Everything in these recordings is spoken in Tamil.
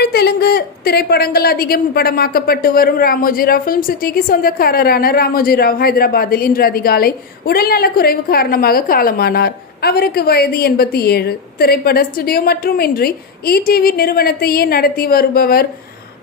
தமிழ் தெலுங்கு திரைப்படங்கள் அதிகம் படமாக்கப்பட்டு வரும் ராமோஜிராவ் ஃபிலிம் சிட்டிக்கு சொந்தக்காரரான ராமோஜிராவ் ஹைதராபாத்தில் இன்று அதிகாலை உடல்நலக் குறைவு காரணமாக காலமானார். அவருக்கு வயது எண்பத்தி ஏழு. திரைப்பட ஸ்டுடியோ மட்டுமின்றி இடிவி நிறுவனத்தையே நடத்தி வருபவர்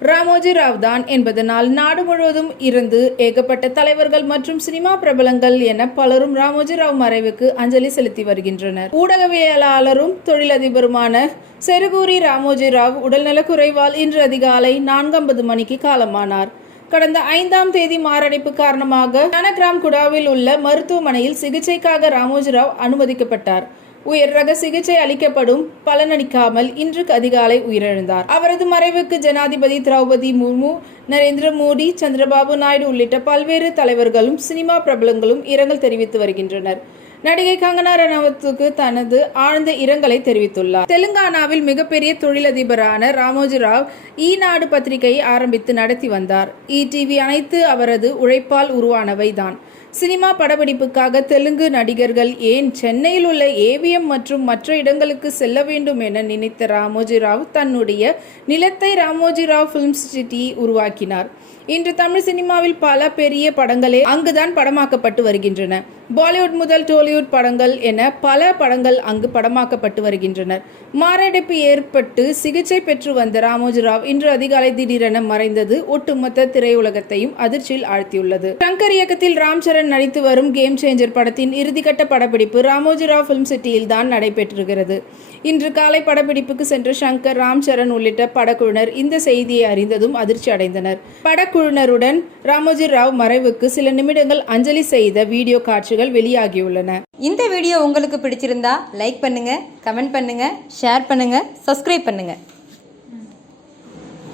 ராமோஜி ராவ் தான் என்பதனால் நாடு முழுவதும் இருந்து ஏகப்பட்ட தலைவர்கள் மற்றும் சினிமா பிரபலங்கள் என பலரும் ராமோஜி ராவ் மறைவுக்கு அஞ்சலி செலுத்தி வருகின்றனர். ஊடகவியலாளரும் தொழிலதிபருமான செருகூரி ராமோஜி ராவ் உடல்நலக்குறைவால் இன்று அதிகாலை நான்கம்பது மணிக்கு காலமானார். கடந்த ஐந்தாம் தேதி மாரடைப்பு காரணமாக நனகிராம் குடாவில் உள்ள மருத்துவமனையில் சிகிச்சைக்காக ராமோஜி ராவ் அனுமதிக்கப்பட்டார். உயர் ரக சிகிச்சை அளிக்கப்படும் பலனளிக்காமல் இன்று அதிகாலை உயிரிழந்தார். அவரது மறைவுக்கு ஜனாதிபதி திரௌபதி முர்மு நரேந்திர மோடி சந்திரபாபு நாயுடு உள்ளிட்ட பல்வேறு தலைவர்களும் சினிமா பிரபலங்களும் இரங்கல் தெரிவித்து வருகின்றனர். நடிகை கங்கனா ரணாவத்துக்கு தனது ஆழ்ந்த இரங்கலை தெரிவித்துள்ளார். தெலுங்கானாவில் மிகப்பெரிய தொழிலதிபரான ராமோஜி ராவ் ஈ நாடு பத்திரிகையை ஆரம்பித்து நடத்தி வந்தார். இ டிவி அனைத்து அவரது உழைப்பால் உருவானவை தான் சினிமா படப்பிடிப்புக்காக தெலுங்கு நடிகர்கள் ஏன் சென்னையில் உள்ள ஏவிஎம் மற்றும் மற்ற இடங்களுக்கு செல்ல வேண்டும் என நினைத்த ராமோஜி ராவ் தன்னுடைய நிலத்தை ராமோஜி ராவ் ஃபிலிம் சிட்டி உருவாக்கினார். இன்று தமிழ் சினிமாவில் பல பெரிய படங்களே அங்குதான் படமாக்கப்பட்டு வருகின்றன. பாலிவுட் முதல் டோலிவுட் படங்கள் என பல படங்கள் அங்கு படமாக்கப்பட்டு வருகின்றனர். மாரடைப்பு ஏற்பட்டு சிகிச்சை பெற்று வந்த ராமோஜி ராவ் இன்று அதிகாலை திடீரென மறைந்தது. ஒட்டுமொத்த திரையுலகத்தையும் அதிர்ச்சியில் ஆழ்த்தியுள்ளது. சங்கர் இயக்கத்தில் ராம் சரண் நடித்து வரும் கேம் சேஞ்சர் படத்தின் இறுதிக்கட்ட படப்பிடிப்பு ராமோஜி ராவ் ஃபிலிம் சிட்டியில் தான் நடைபெற்றுகிறது இன்று காலை படப்பிடிப்புக்கு சென்ற சங்கர் ராம் சரண் உள்ளிட்ட படக்குழுவினர் இந்த செய்தியை அறிந்ததும் அதிர்ச்சி அடைந்தனர். படக்குழுவினருடன் ராமோஜி ராவ் மறைவுக்கு சில நிமிடங்கள் அஞ்சலி செய்த வீடியோ காட்சிகள் வெளியாகியுள்ளன. இந்த வீடியோ உங்களுக்கு பிடிச்சிருந்தா லைக் பண்ணுங்க கமெண்ட் பண்ணுங்க ஷேர் பண்ணுங்க சப்ஸ்கிரைப் பண்ணுங்க.